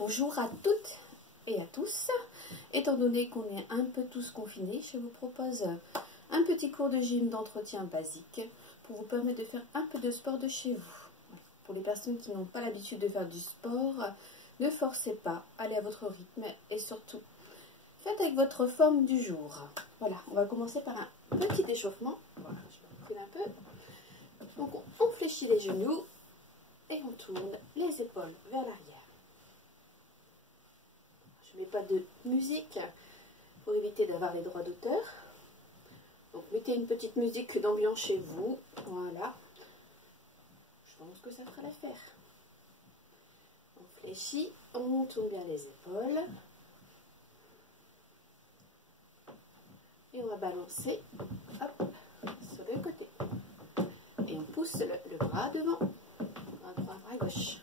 Bonjour à toutes et à tous. Étant donné qu'on est un peu tous confinés, je vous propose un petit cours de gym d'entretien basique pour vous permettre de faire un peu de sport de chez vous. Pour les personnes qui n'ont pas l'habitude de faire du sport, ne forcez pas, allez à votre rythme et surtout, faites avec votre forme du jour. Voilà, on va commencer par un petit échauffement. Voilà, je recule un peu. Donc on fléchit les genoux et on tourne les épaules vers l'arrière. Je ne mets pas de musique pour éviter d'avoir les droits d'auteur. Donc mettez une petite musique d'ambiance chez vous. Voilà. Je pense que ça fera l'affaire. On fléchit, on tourne bien les épaules. Et on va balancer hop, sur le côté. Et on pousse le bras devant. Bras droit, bras gauche.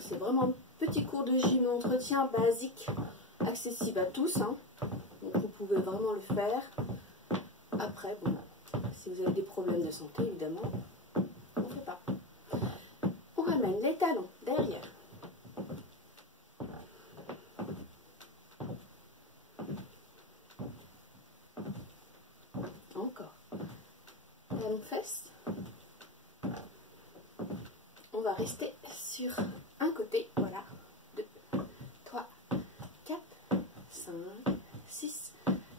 C'est vraiment un petit cours de gym d'entretien basique, accessible à tous. Hein. Donc vous pouvez vraiment le faire. Après, bon, si vous avez des problèmes de santé, évidemment, on ne fait pas. On ramène les talons derrière. Encore. Talons fesses. On va rester sur un côté. Voilà. 2, 3, 4, 5, 6,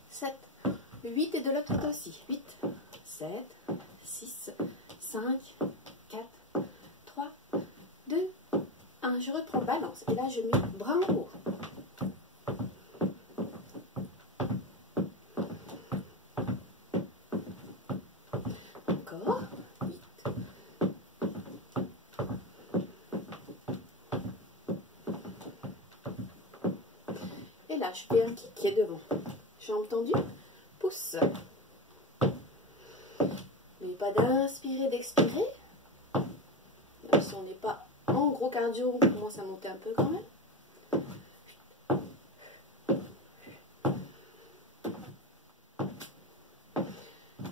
7, 8 et de l'autre côté aussi. 8, 7, 6, 5, 4, 3, 2, 1. Je reprends balance. Et là, je mets bras en haut. Encore. 8. Et là, je fais un kick qui est devant. Jambe tendue. Pousse. Mais pas d'inspirer, d'expirer. Même si on n'est pas en gros cardio, on commence à monter un peu quand même.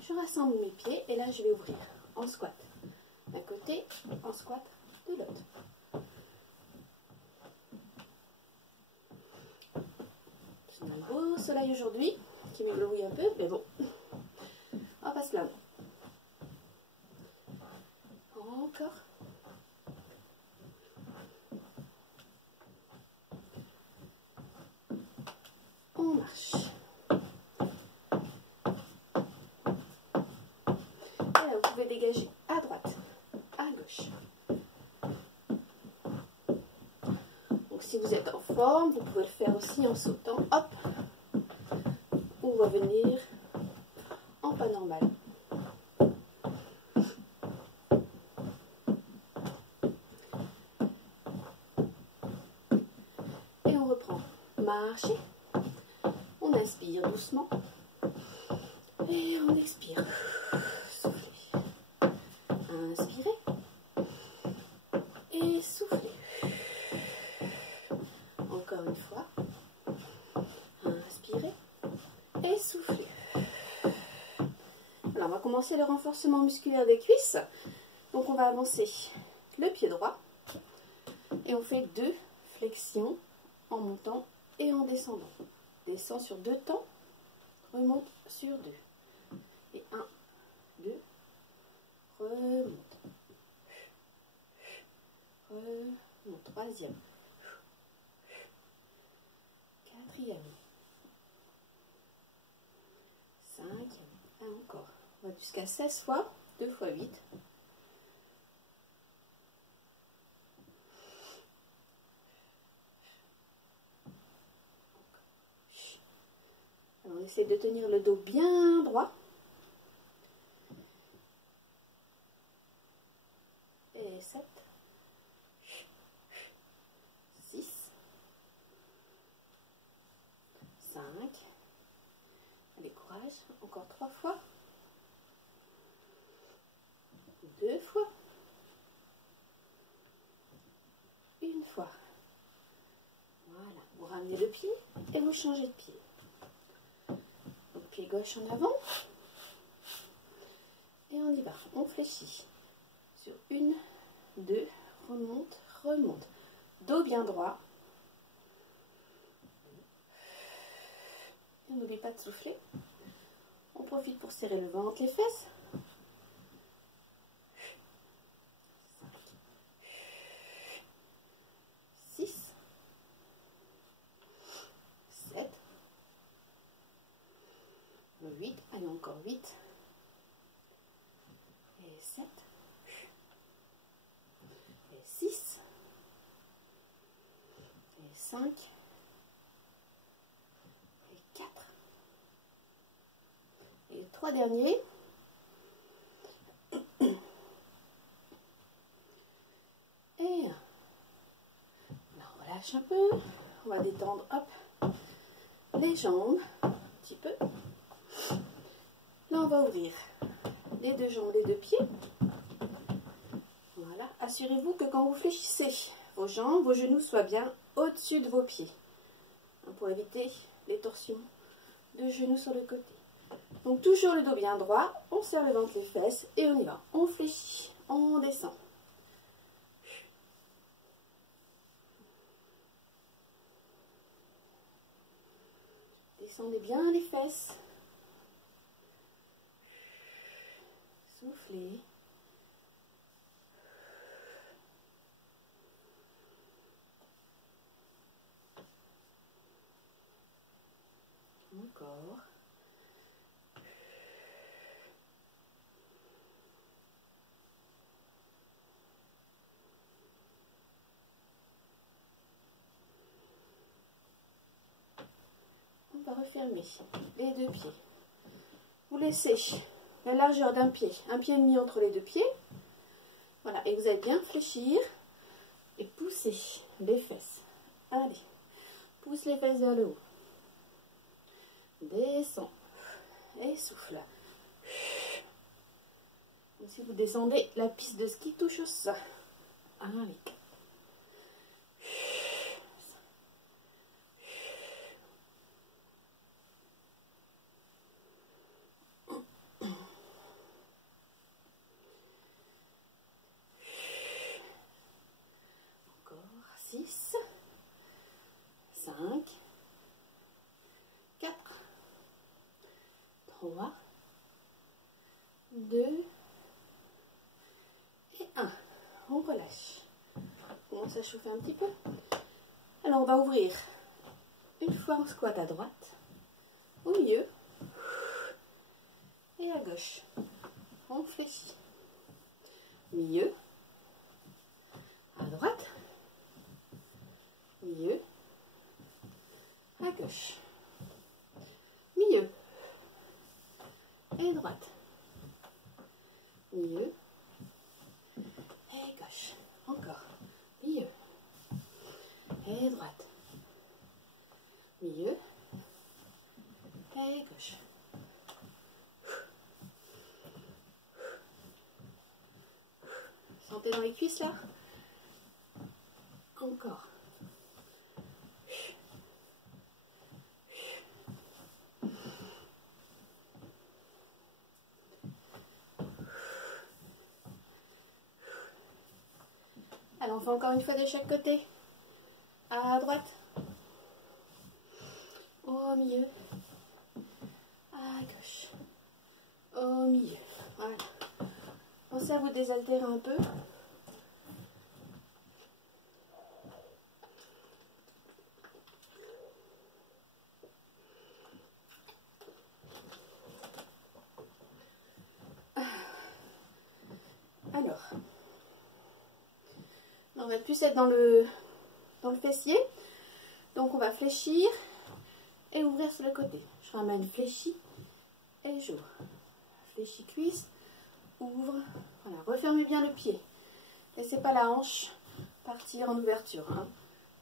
Je rassemble mes pieds et là je vais ouvrir en squat d'un côté, en squat de l'autre. J'ai un beau soleil aujourd'hui qui m'éblouit un peu, mais bon, on va pas se plaindre. Encore. On marche. Et là, vous pouvez dégager à droite, à gauche. Donc si vous êtes en forme, vous pouvez le faire aussi en sautant, hop, ou revenir en pas normal. Et on reprend. Marcher. On inspire doucement. Et on expire. Soufflez. Inspirez. Et soufflez. Encore une fois. Inspirez. Et soufflez. Alors, on va commencer le renforcement musculaire des cuisses. Donc, on va avancer le pied droit. Et on fait 2 flexions en montant et en descendant. Descend sur 2 temps. Remonte sur 2. Et 1, 2, remonte. Remonte. 3e. 4e. 5e. Et encore. On va jusqu'à 16 fois. 2 fois 8. On essaie de tenir le dos bien droit. Et 7, 6, 5. Allez, courage. Encore 3 fois. 2 fois. 1 fois. Voilà. Vous ramenez le pied et vous changez de pied. Donc, pied gauche en avant. Et on y va, on fléchit. Sur 1, 2, remonte, remonte. Dos bien droit. Et n'oublie pas de souffler. On profite pour serrer le ventre, les fesses. 5, 6, 7, 8, allez encore 8, et 7, et 6, et 5, et 4, et les 3 derniers. Et là, on relâche un peu, on va détendre, hop, les jambes, un petit peu. Là, on va ouvrir les deux jambes, les deux pieds. Voilà, assurez-vous que quand vous fléchissez, vos jambes, vos genoux soient bien au-dessus de vos pieds. Pour éviter les torsions de genoux sur le côté. Donc, toujours le dos bien droit, on serre le ventre, les fesses, et on y va. On fléchit, on descend. Descendez bien les fesses. Soufflez. Encore. On va refermer les deux pieds. Vous laissez la largeur d'un pied, un pied et demi entre les deux pieds. Voilà, et vous allez bien fléchir et pousser les fesses. Allez, pousse les fesses vers le haut. Descends et souffle. Et si vous descendez, la piste de ski touche au sol. Allez. Encore 6, 5, 4, 3, 2 et 1. On relâche. On commence à chauffer un petit peu. Alors on va ouvrir une fois en squat à droite, au milieu et à gauche. On fléchit. Milieu, à droite, milieu, à gauche. Milieu et droite. Milieu et gauche. Encore. Milieu et droite. Milieu et gauche. Sentez dans les cuisses là. Encore. Alors on fait encore une fois de chaque côté. À droite. Au milieu. À gauche. Au milieu. Voilà. Pensez à vous désaltérer un peu. Alors, on va plus être dans le fessier. Donc on va fléchir et ouvrir sur le côté. Je ramène fléchi et j'ouvre. Fléchi cuisse, ouvre. Voilà, refermez bien le pied. Laissez pas la hanche partir en ouverture. Hein.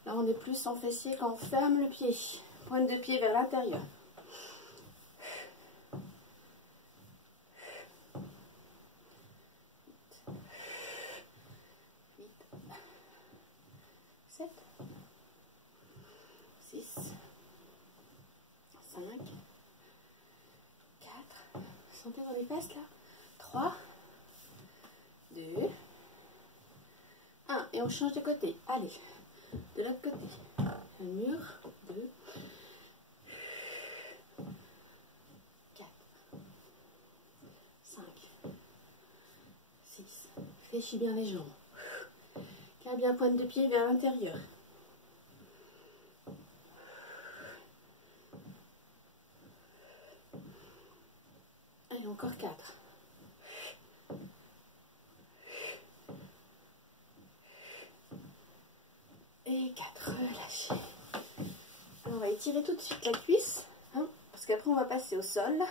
Là on est plus en fessier quand on ferme le pied. Pointe de pied vers l'intérieur. 7, 6, 5, 4, sentez dans les fesses là, 3, 3, 2, 1. Et on change de côté. Allez, de l'autre côté. Un mur, 2, 4, 5, 6. Fléchis bien les jambes. Car bien pointe de pied vers l'intérieur. Allez, encore 4. Et 4, relâchez. On va étirer tout de suite la cuisse, hein, parce qu'après on va passer au sol.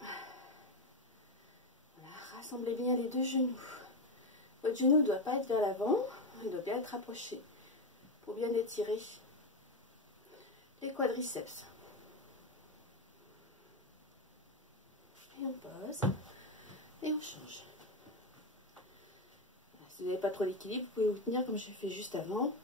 Voilà, rassemblez bien les deux genoux. Votre genou ne doit pas être vers l'avant, il doit bien être rapproché pour bien étirer les quadriceps. Et on pose et on change. Si vous n'avez pas trop d'équilibre, vous pouvez vous tenir comme j'ai fait juste avant.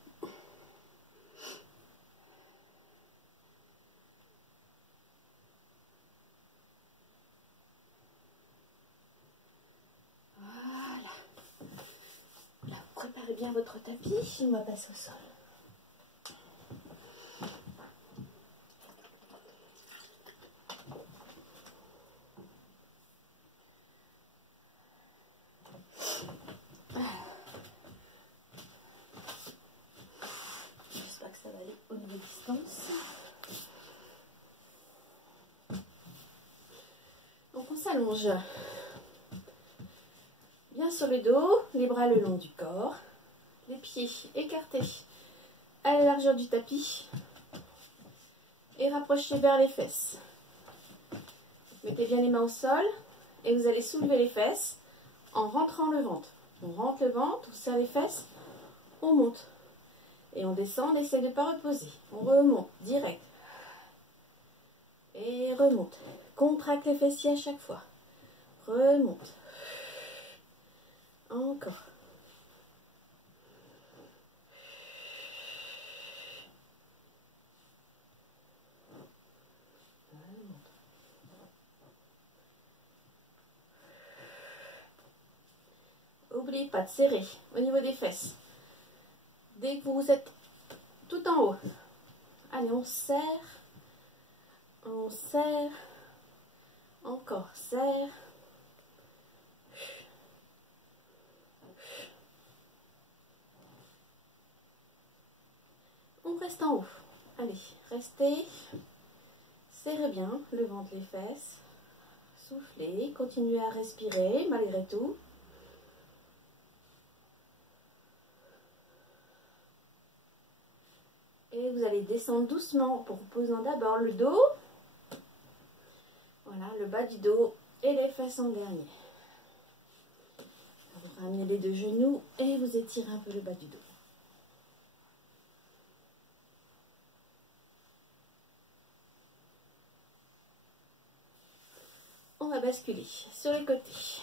Voilà. Là, vous préparez bien votre tapis et on va passer au sol. J'espère que ça va aller au niveau distance. Donc on s'allonge bien sur le dos, les bras le long du corps, les pieds écartés à la largeur du tapis et rapprochez vers les fesses. Mettez bien les mains au sol et vous allez soulever les fesses en rentrant le ventre. On rentre le ventre, on serre les fesses, on monte. Et on descend, on essaie de ne pas reposer. On remonte direct. Et remonte. Contracte les fessiers à chaque fois. Remonte. Encore. Remonte. N'oubliez pas de serrer au niveau des fesses. Dès que vous êtes tout en haut. Allez, on serre. On serre. Encore, serre. On reste en haut. Allez, restez. Serrez bien le ventre, les fesses. Soufflez. Continuez à respirer malgré tout. Et vous allez descendre doucement pour posant d'abord le dos. Voilà, le bas du dos et les fesses en dernier. Vous ramenez les deux genoux et vous étirez un peu le bas du dos. On va basculer sur les côtés.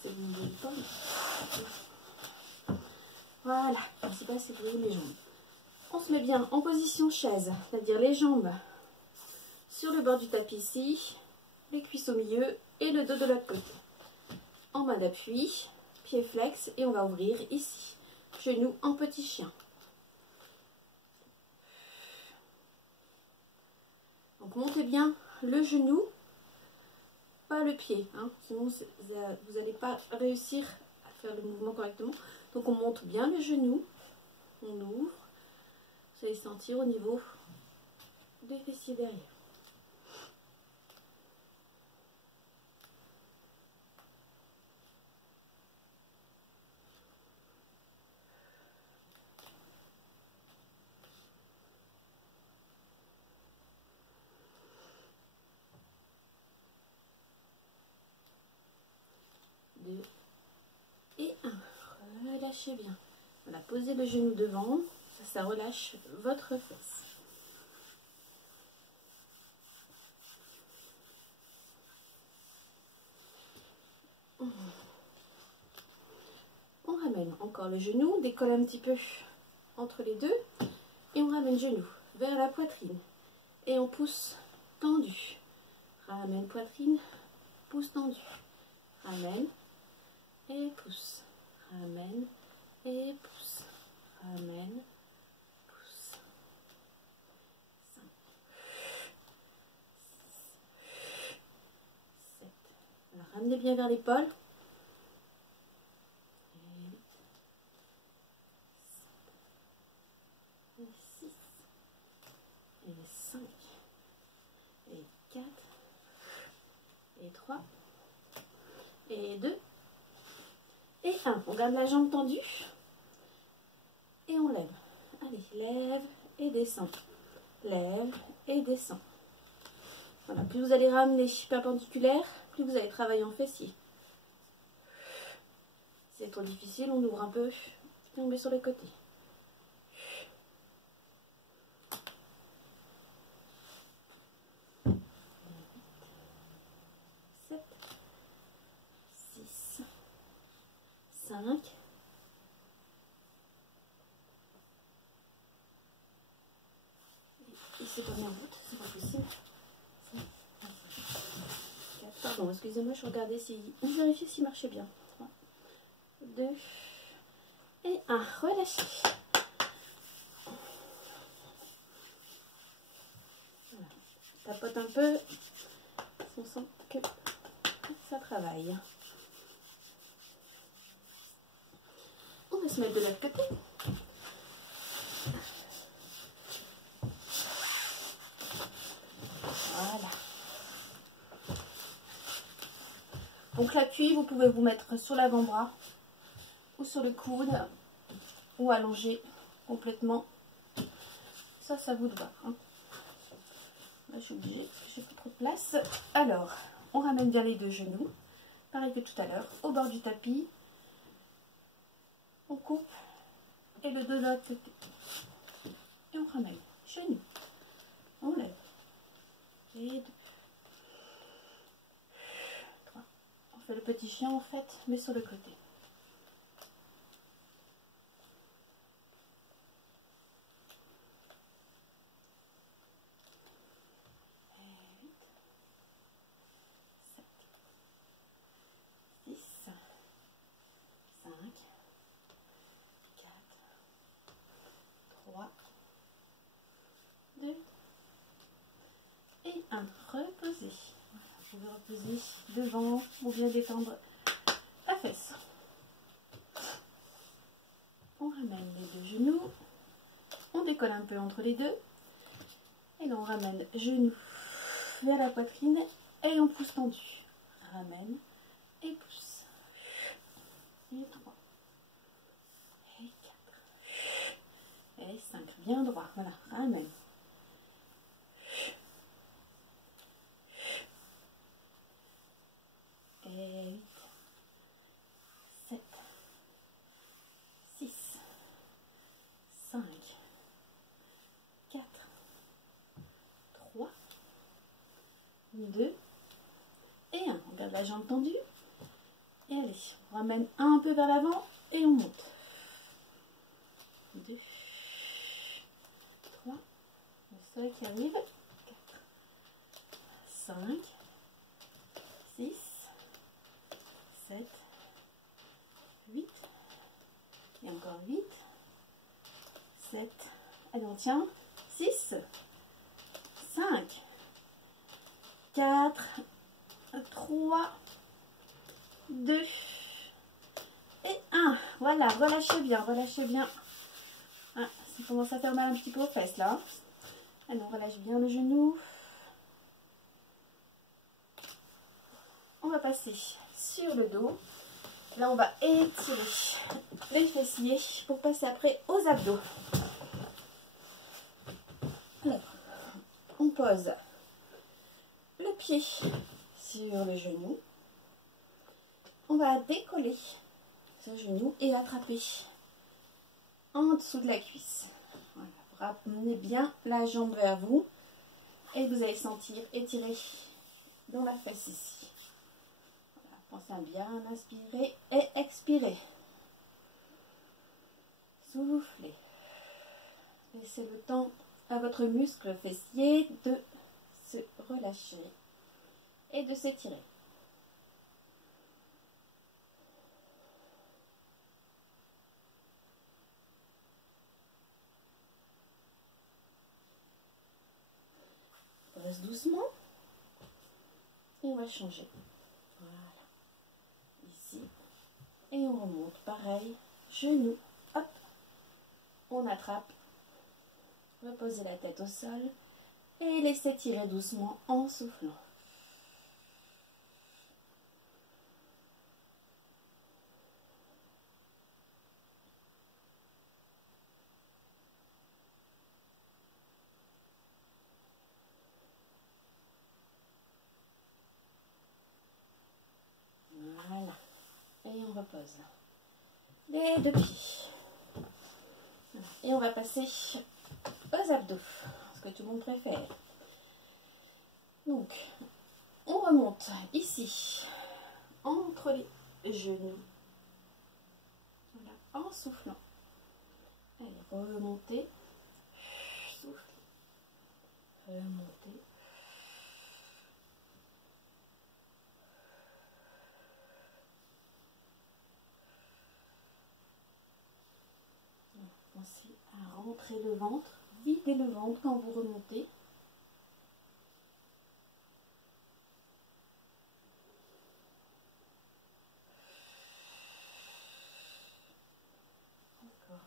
C'est bon, voilà, je ne sais pas si vous voyez les jambes. On se met bien en position chaise, c'est-à-dire les jambes sur le bord du tapis ici, les cuisses au milieu et le dos de l'autre côté. En main d'appui, pied flex et on va ouvrir ici. Genoux en petit chien. Donc montez bien le genou, pas le pied, hein, sinon vous n'allez pas réussir à faire le mouvement correctement. Donc on monte bien le genou, on ouvre, vous allez sentir au niveau des fessiers derrière. Deux et un. Relâchez bien. Voilà, posez le genou devant, ça relâche votre fesse. On ramène encore le genou, décolle un petit peu entre les deux Et on ramène genou vers la poitrine. Et on pousse tendu. Ramène poitrine, pousse tendu. Ramène et pousse. Ramène et pousse. Ramène, pousse. 5, 7. Alors, ramenez bien vers l'épaule. Et 6. Et 5. Et 4. Et 3. Et 2. Et 1. On garde la jambe tendue. Et on lève. Allez, lève et descend. Lève et descend. Voilà, plus vous allez ramener perpendiculaire, plus vous allez travailler en fessier. Si c'est trop difficile, on ouvre un peu et on met sur le côté. 7, 6, 5. Il s'est pas mis en route, c'est pas possible. 4, pardon, excusez-moi, je regardais si. On vérifie s'il marchait bien. 3, 2 et 1. Relâchez. Voilà. Tapote un peu. On sent que ça travaille. On va se mettre de l'autre côté. Voilà. Donc l'appui, vous pouvez vous mettre sur l'avant-bras ou sur le coude ou allongé complètement. Ça vous va. Hein. Là, je suis obligée parce que j'ai pas trop de place. Alors, on ramène bien les deux genoux. Pareil que tout à l'heure, au bord du tapis. On coupe et le dos de l'autre côté. Et on ramène. Genoux. On lève. Et 2. 3. On fait le petit chien en fait, mais sur le côté. Et 8. 7. 6. 5. 4. 3. 2. Et 1. Reposez. Vous pouvez reposer devant ou bien détendre la fesse. On ramène les deux genoux. On décolle un peu entre les deux. Et là, on ramène genoux vers la poitrine et on pousse tendu. Ramène et pousse. Et 3. Et 4. Et 5. Bien droit. Voilà. Ramène. Et 8, 7, 6, 5, 4, 3, 2 et 1. On garde la jambe tendue. Et allez, on ramène un peu vers l'avant et on monte. 2, 3, le soleil qui arrive. 4, 5, 6, 7, 8, et encore 8, 7, allez on tient, 6, 5, 4, 3, 2 et 1. Voilà, relâchez bien, relâchez bien. Ah, ça commence à faire mal un petit peu aux fesses là. Allez, on relâche bien le genou. On va passer sur le dos. Là, on va étirer les fessiers pour passer après aux abdos. Alors, on pose le pied sur le genou. On va décoller ce genou et attraper en dessous de la cuisse. Voilà, vous ramenez bien la jambe vers vous et vous allez sentir étirer dans la fesse ici. Pensez à bien inspirer et expirer. Soufflez. Laissez le temps à votre muscle fessier de se relâcher et de s'étirer. On pose doucement et on va changer. Voilà. Ici. Et on remonte. Pareil. Genoux. Hop. On attrape. Reposez la tête au sol. Et laissez tirer doucement en soufflant. Voilà. Et on repose. Les deux pieds. Et on va passer aux abdos, ce que tout le monde préfère. Donc, on remonte ici, entre les genoux. Voilà, en soufflant. Allez, remontez. Soufflez. Remontez. Pensez à rentrer le ventre, videz le ventre quand vous remontez. Encore.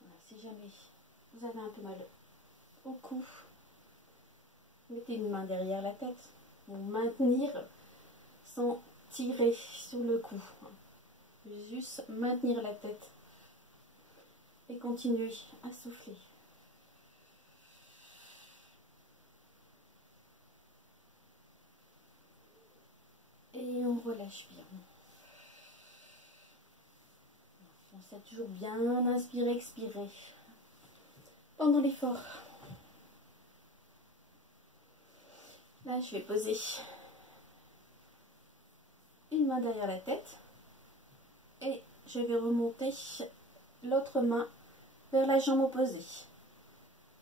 Voilà, si jamais vous avez un peu mal au cou, mettez une main derrière la tête pour maintenir sans tirer sur le cou. Juste maintenir la tête et continuer à souffler. Et on relâche bien. Pensez toujours bien inspirer, expirer pendant l'effort. Là, je vais poser une main derrière la tête et je vais remonter l'autre main vers la jambe opposée.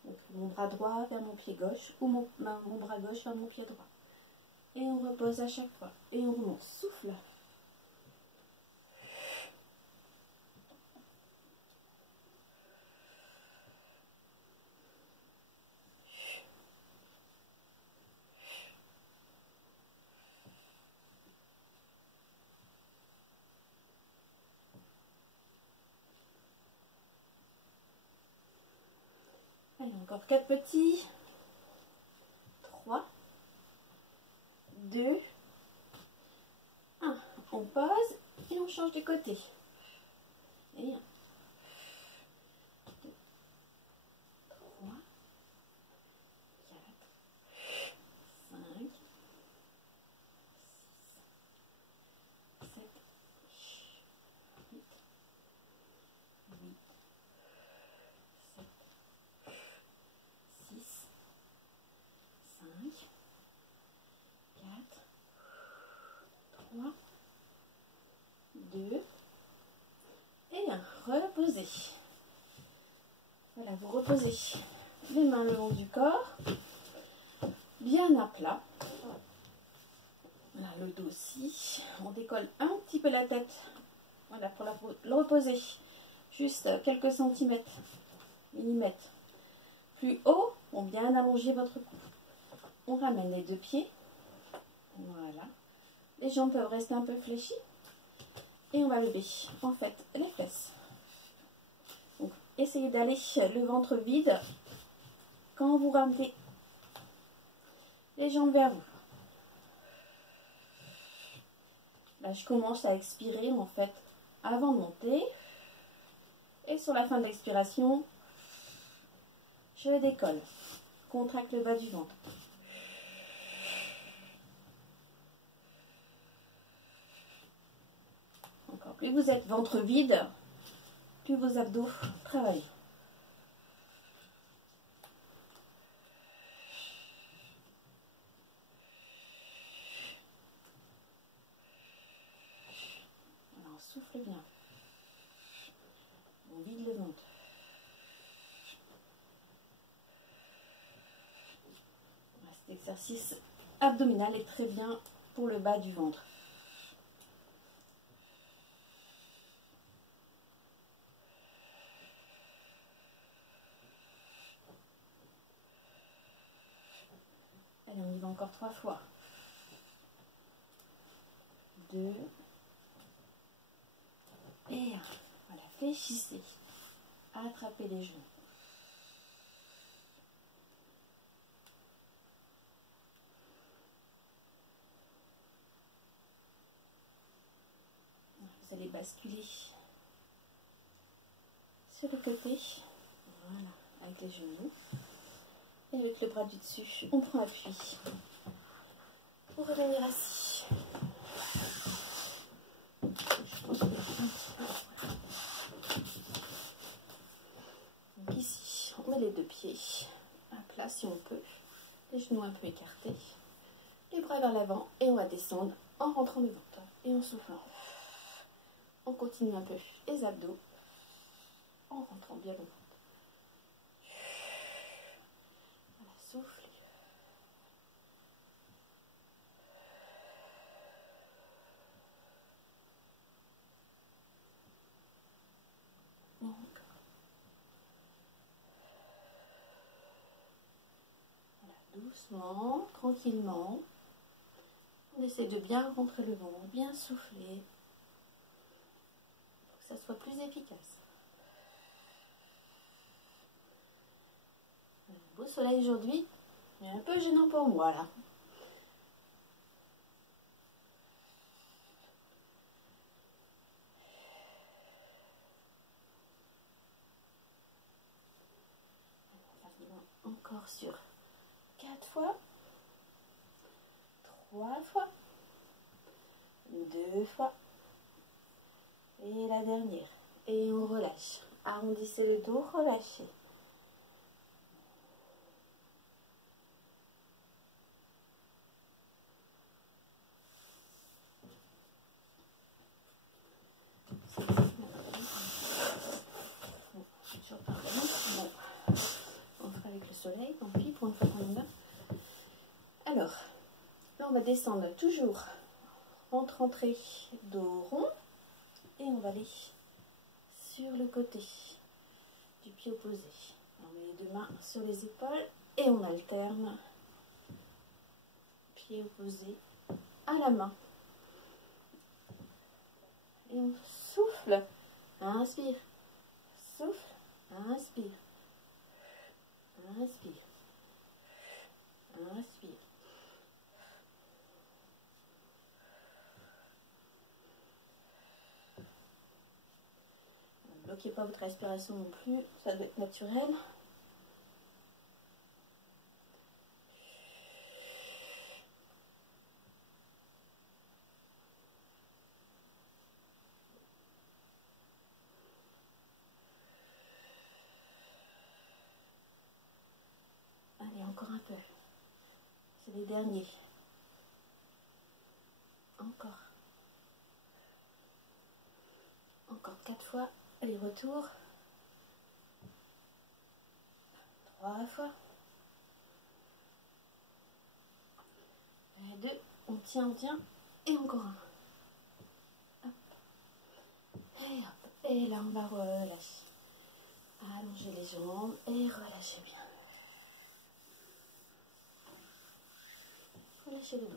Donc, mon bras droit vers mon pied gauche ou mon bras gauche vers mon pied droit. Et on repose à chaque fois. Et on remonte. Souffle. Allez, encore 4 petits. 3, 2, 1. On pose et on change de côté. Et 1, 2, 3, 4, 5, 6, 7, 8, 8, 7, 6, 5, 4, 3, 2 et 1. Reposez. Voilà, vous reposez les mains le long du corps, bien à plat. Voilà, le dos aussi. On décolle un petit peu la tête. Voilà, pour le reposer. Juste quelques centimètres, millimètres plus haut pour bien allonger votre cou. On ramène les deux pieds. Voilà. Les jambes peuvent rester un peu fléchies. Et on va lever, en fait, les fesses. Donc, essayez d'aller le ventre vide quand vous ramenez les jambes vers vous. Là, je commence à expirer, en fait, avant de monter. Et sur la fin de l'expiration, je décolle. Contracte le bas du ventre. Encore. Plus vous êtes ventre vide, plus vos abdos travaillent. Alors, souffle bien. On vide le ventre. Cet exercice abdominal est très bien pour le bas du ventre. Allez, on y va encore 3 fois. 2 et 1. Voilà, fléchissez. Attrapez les genoux. Vous allez basculer sur le côté. Voilà, avec les genoux. Et avec le bras du dessus, on prend appui pour revenir assis. Donc ici, on met les 2 pieds à plat si on peut, les genoux un peu écartés, les bras vers l'avant et on va descendre en rentrant le ventre et en soufflant. On continue un peu les abdos en rentrant bien le ventre. Voilà, souffle. Doucement, tranquillement, on essaie de bien rentrer le ventre, bien souffler, pour que ça soit plus efficace. Un beau soleil aujourd'hui, mais un peu gênant pour moi là. Encore sur 4 fois. 3 fois, 2 fois, et la dernière. Et on relâche. Arrondissez le dos, relâchez. Bon, on fera avec le soleil, tant pis, pour une fois qu'on en a. Alors, là on va descendre toujours ventre rentré, dos rond, et on va aller sur le côté du pied opposé. On met les 2 mains sur les épaules et on alterne pied opposé à la main. Et on souffle, inspire, souffle, inspire, inspire, inspire. Ne bloquez pas votre respiration non plus, ça doit être naturel. Allez, encore un peu. C'est les derniers. Encore. Encore 4 fois. Allez, retour. 3 fois. Et 2. On tient. Et encore un. Hop. Et hop. Et là, on va relâcher. Allongez les jambes et relâchez bien. Relâchez le dos.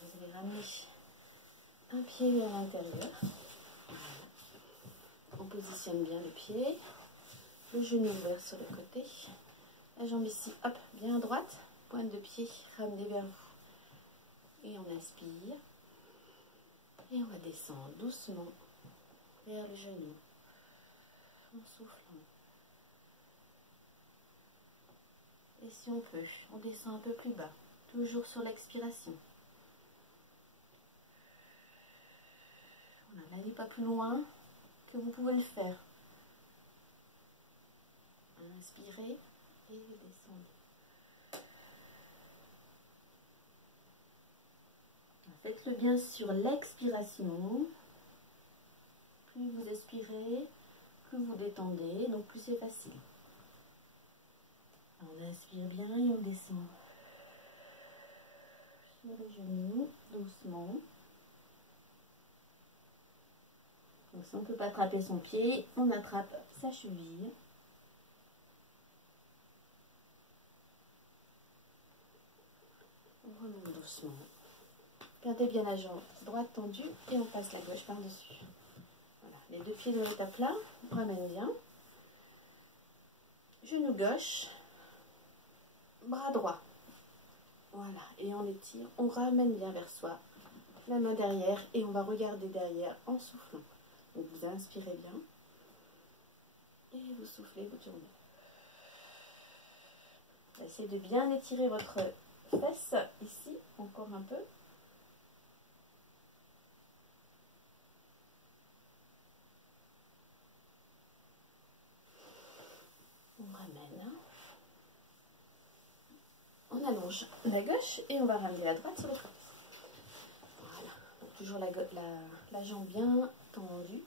Vous allez ramener un pied vers l'intérieur. On positionne bien le pied. Le genou ouvert sur le côté. La jambe ici, hop, bien à droite. Pointe de pied ramenée vers vous. Et on inspire. Et on va descendre doucement vers le genou. En soufflant. Et si on peut, on descend un peu plus bas. Toujours sur l'expiration. Voilà, n'allez pas plus loin que vous pouvez le faire. Inspirez et descendez. Faites-le bien sur l'expiration. Plus vous expirez, plus vous détendez, donc plus c'est facile. On inspire bien et on descend. Sur les genoux, doucement. Donc si on ne peut pas attraper son pied, on attrape sa cheville. On remonte doucement. Gardez bien la jambe droite tendue et on passe la gauche par-dessus. Voilà, les deux pieds doivent être à plat. On ramène bien. Genou gauche, bras droit. Voilà, et on étire, on ramène bien vers soi. La main derrière et on va regarder derrière en soufflant. Donc vous inspirez bien et vous soufflez, vous tournez. Essayez de bien étirer votre fesse ici, encore un peu. On ramène. On allonge la gauche et on va ramener la droite sur le côté. Voilà, donc toujours la jambe bien tendue.